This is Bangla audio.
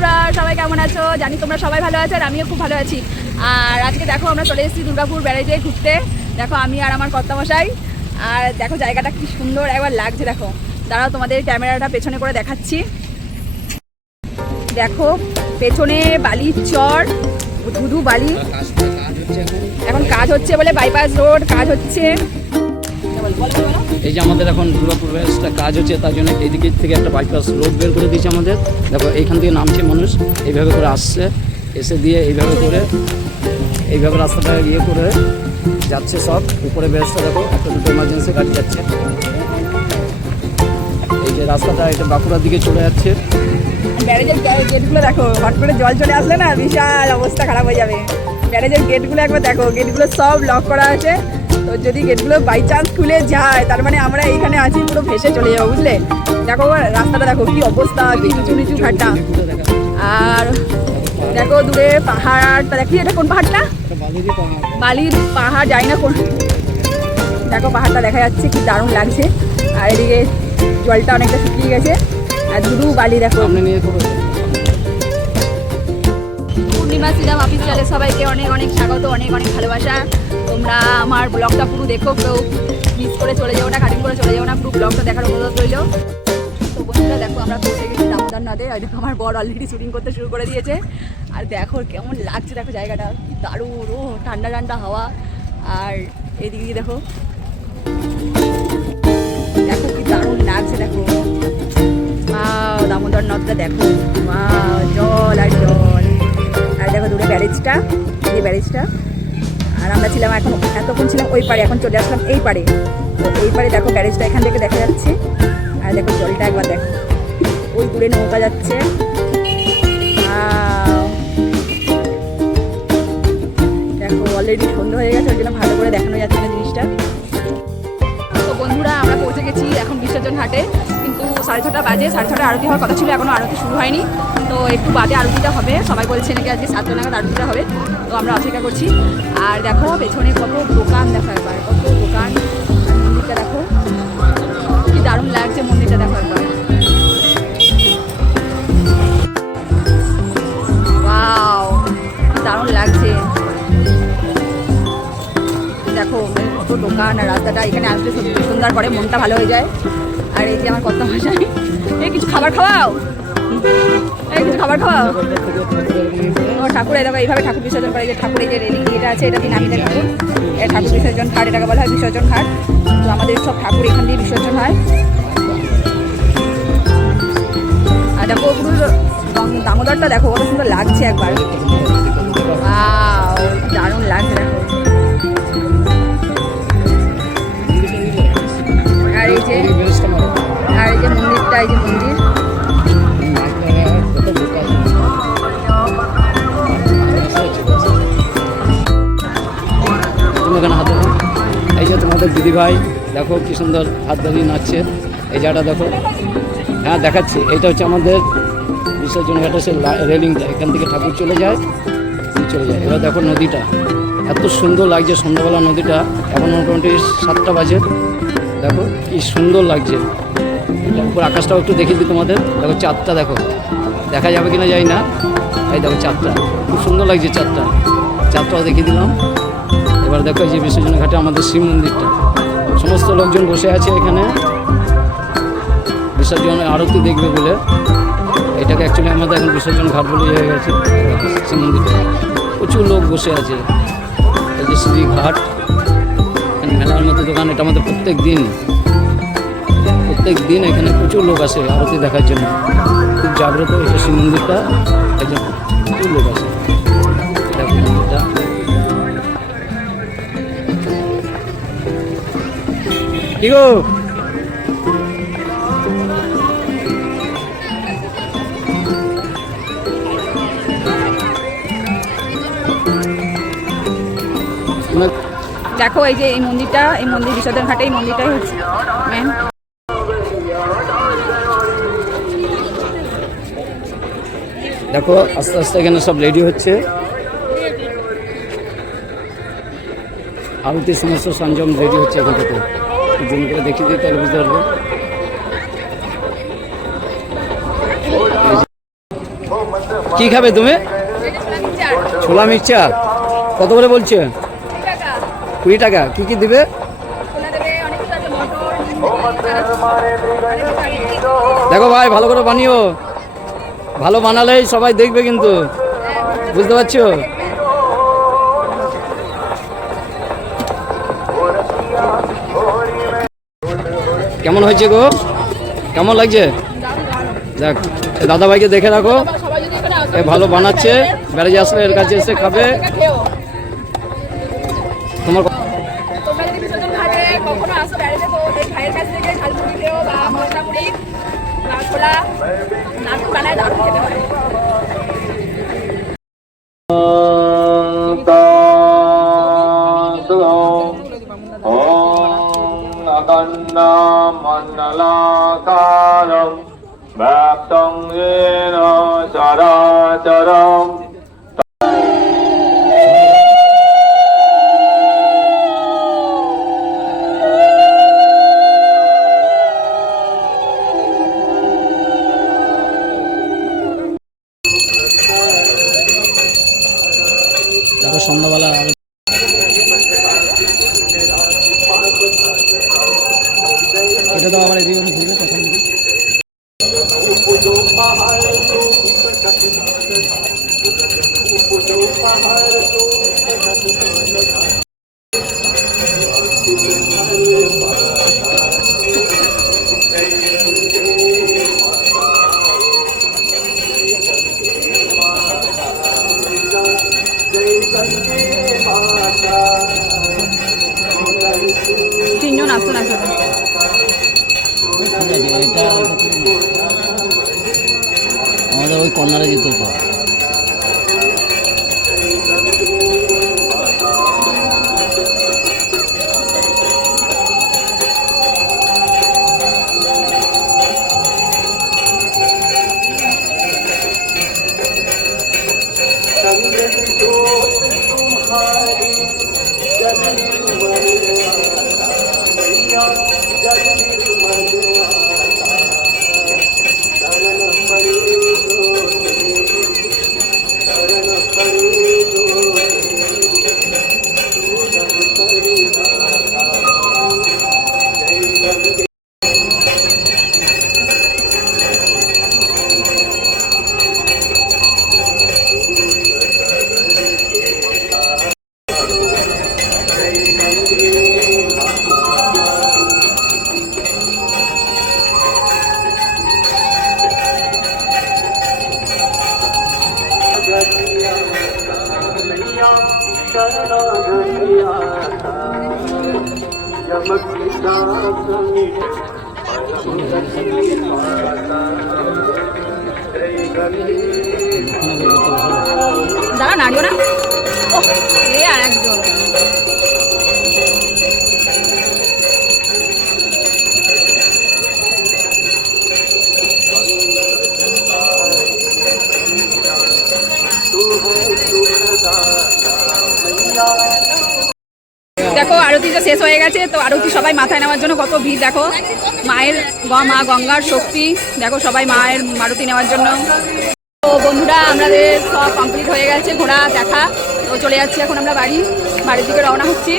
বন্ধুরা সবাই কেমন আছো? জানি তোমরা সবাই ভালো আছো আর আমিও খুব ভালো আছি। আর আজকে দেখো আমরা চলে এসেছি দুর্গাপুর ব্যারেজে ঘুরতে। দেখো আমি আর আমার কর্তামশাই। আর দেখো জায়গাটা কি সুন্দর একবার লাগছে। দেখো দাঁড়াও তোমাদের ক্যামেরাটা পেছনে করে দেখাচ্ছি। দেখো পেছনে বালির চর, ধুধু বালি। এখন কাজ হচ্ছে বলে বাইপাস রোড কাজ হচ্ছে। এই যে আমাদের এখন দুর্গাপুর ব্যারেজটা কাজ হচ্ছে, তার জন্য এইদিকে থেকে একটা বাইপাস রোড বের করে দিয়েছে আমাদের। দেখো এইখান থেকে নামছে মানুষ, এইভাবে করে আসছে, এসে দিয়ে এইভাবে করে এইভাবে রাস্তাটা ইয়ে করে যাচ্ছে সব উপরে। ব্যারেজটা দেখো একটা দুটো এমার্জেন্সি গাড়ি যাচ্ছে। এই যে রাস্তাটা এটা বাঁকুড়ার দিকে চলে যাচ্ছে। ব্যারেজের গেটগুলো দেখো, হট করে জল চলে আসলে না বিশাল অবস্থা খারাপ হয়ে যাবে। ব্যারেজের গেটগুলো একবার দেখো, গেটগুলো সব লক করা আছে। তো যদি গেটগুলো বাই চান্স খুলে যায় তার মানে আমরা এইখানে আছি পুরো ভেসে চলে যাবো, বুঝলে? দেখো রাস্তাটা দেখো কি অবস্থা, কি নিচু নিচু ঘাটটা। আর দেখো দূরে পাহাড়টা দেখি, এটা কোন পাহাড়টা? বালির পাহাড়, যাই না কোন। দেখো পাহাড়টা দেখা যাচ্ছে, কি দারুণ লাগছে। আর এদিকে জলটা অনেকটা শুকিয়ে গেছে আর ধুধু বালি দেখো। পূর্ণিমা শ্রীরাম অফিসিয়ালে সবাইকে অনেক অনেক স্বাগত, অনেক অনেক ভালোবাসা। তোমরা আমার ব্লগটা পুরো দেখো, কেউ মিস করে চলে যাও না, কাটিং করে চলে যাও না, পুরো ব্লগটা দেখার অনুরোধ রইল। তো বন্ধুরা দেখো আমরা পৌঁছে গেছি দামোদর নদে। আর দেখো আমার বর অলরেডি শুটিং করতে শুরু করে দিয়েছে। আর দেখো কেমন লাগছে, দেখো জায়গাটা কি দারুণ, ও ঠান্ডা ঠান্ডা হাওয়া। আর এদিকে দেখো দেখো কি দারুণ লাগছে। দেখো দামোদর নদটা দেখো, জল আর জল। আর দেখো দূরে ব্যারেজটা, এই ব্যারেজটা। আর আমরা ছিলাম এখন, এতক্ষণ ছিলাম ওই পারে, এখন চলে আসলাম এই পারে। তো এই পারে দেখো ব্যারেজটা এখান থেকে দেখা যাচ্ছে। আর দেখো জলটা একবার দেখো, ওই দূরে নৌকা যাচ্ছে। দেখো অলরেডি সন্ধ্যা হয়ে গেছে, ওই জন্য ভালো করে দেখানো যাচ্ছে না জিনিসটা। তো বন্ধুরা আমরা পৌঁছে গেছি এখন বিসর্জন ঘাটে। কিন্তু 6:30 বাজে, 6:30 আরতি হওয়ার কথা ছিল, এখনও আরতি শুরু হয়নি। তো একটু বাদে আরতিটা হবে, সবাই বলছে নাকি আজকে 7টা নাগাদ আরতিটা হবে। তো আমরা অপেক্ষা করছি। আর দেখো পেছনে কত দোকান, দেখো একবার কত দোকান। মন্দিরটা দেখো কি দারুণ লাগছে, মন্দিরটা দেখো একবার। ওয়াও কি দারুণ লাগছে। দেখো কত দোকান আর রাস্তাটা, এখানে আসলে সত্যি সুন্দর করে মনটা ভালো হয়ে যায়। আর এই যে আমার কর্তামশাই, এই কিছু খাবার খাওয়াও, এই কিছু খাবার খাওয়াও। ও ঠাকুর দেখো এইভাবে ঠাকুর বিসর্জন করে। যে ঠাকুরের যে রেলিং এটা আছে, এটা বিনামিদের ঠাকুর। এই ঠাকুর বিসর্জন ঘাট, এটাকে বলা হয় বিসর্জন ঘাট। তো আমাদের সব ঠাকুর এখান দিয়ে বিসর্জন হয়। আর দেখো পুরো দামোদরটা দেখো কত সুন্দর লাগছে একবার, দারুণ লাগছে দেখো। আর এই যে মন্দিরটা, এই যে মন্দির। এই যে তোমাদের দিদিভাই দেখো কি সুন্দর হাত ধরিয়ে নাচছে। এই জায়গাটা দেখো, হ্যাঁ দেখাচ্ছি। এইটা হচ্ছে আমাদের বিসর্জন ঘাটের সে রেলিংটা, এখান থেকে ঠাকুর চলে যায়। এবার দেখো নদীটা এত সুন্দর লাগছে সন্ধ্যাবেলা নদীটা। এখন মোটামুটি 7টা বাজে। দেখো কি সুন্দর লাগছে। উপর আকাশটাও একটু দেখিয়ে দিই তোমাদের। দেখো চাঁদটা দেখো, দেখা যাবে কিনা জানি না। এই দেখো চাঁদটা খুব সুন্দর লাগছে, চাঁদটাও দেখিয়ে দিলাম। এবার দেখো এই যে বিসর্জন ঘাটে আমাদের শিব মন্দিরটা, সমস্ত লোকজন বসে আছে এখানে বিসর্জন আরতি দেখবে বলে। এটাকে অ্যাকচুয়ালি আমাদের এখন বিসর্জন ঘাট বলে হয়ে গেছে শিব মন্দিরটা। প্রচুর লোক বসে আছে। এই যে শ্রী ঘাট, মেলার মতো দোকান। এটা আমাদের প্রত্যেক দিন এখানে প্রচুর লোক আসে আরতি দেখার জন্য, খুব জাগ্রত এটা শিব মন্দিরটা। এই জন্য প্রচুর লোক আসে। এটা কি গো, দেখো এই যে এই মন্দিরটা, এই মন্দির বিসর্জন ঘাটে এই মন্দিরটাই হচ্ছে মেন। দেখো আস্তে আস্তে এখানে সব রেডি হচ্ছে, আরতির সমস্ত সরঞ্জাম রেডি হচ্ছে এখান থেকে। জুম করে দেখিয়ে দিই তাহলে বুঝতে পারবে। কি খাবে তুমি? ছোলা মিক্সচার কত করে বলছে? 20 টাকা। কি কি দিবে? দেখো ভাই ভালো করে বানিও, ভালো বানালেই সবাই দেখবে কিন্তু, বুঝতে পারছো? কেমন হয়েছে গো, কেমন লাগছে? দেখ দাদা ভাইকে দেখে রাখো, এ ভালো বানাচ্ছে, বেড়ে আসলে এর কাছে এসে খাবে। তোমার কখনো আসো বেড়াতে তো এই ভাইয়ের কাছ থেকে ঝালমুড়ি খেও বা মশলা মুড়ি বা ছোলা নাড়ু বানায় দারুণ খেতে হয়। मण्डलाकारं व्याप्तं येन चराचरम् দেখো সন্ধ্যাবেলা আরো এটা দাও, আবার এদিকে ঘুরবে তখন দিবি। তিনজন আসতো না সাথে। ঠিক আছে, এটা আমাদের ওই কর্নারে যেত তো। দাঁড়া নাড়িও না। ও এ আর একজন দেখো আরতিটা শেষ হয়ে গেছে, তো আরতি সবাই মাথায় নেওয়ার জন্য কত ভিড় দেখো। মায়ের মা গঙ্গার শক্তি দেখো, সবাই মায়ের আরতি নেওয়ার জন্য। তো বন্ধুরা আমাদের সব কমপ্লিট হয়ে গেছে ঘোরা দেখা, তো চলে যাচ্ছি এখন আমরা বাড়ির দিকে রওনা হচ্ছি।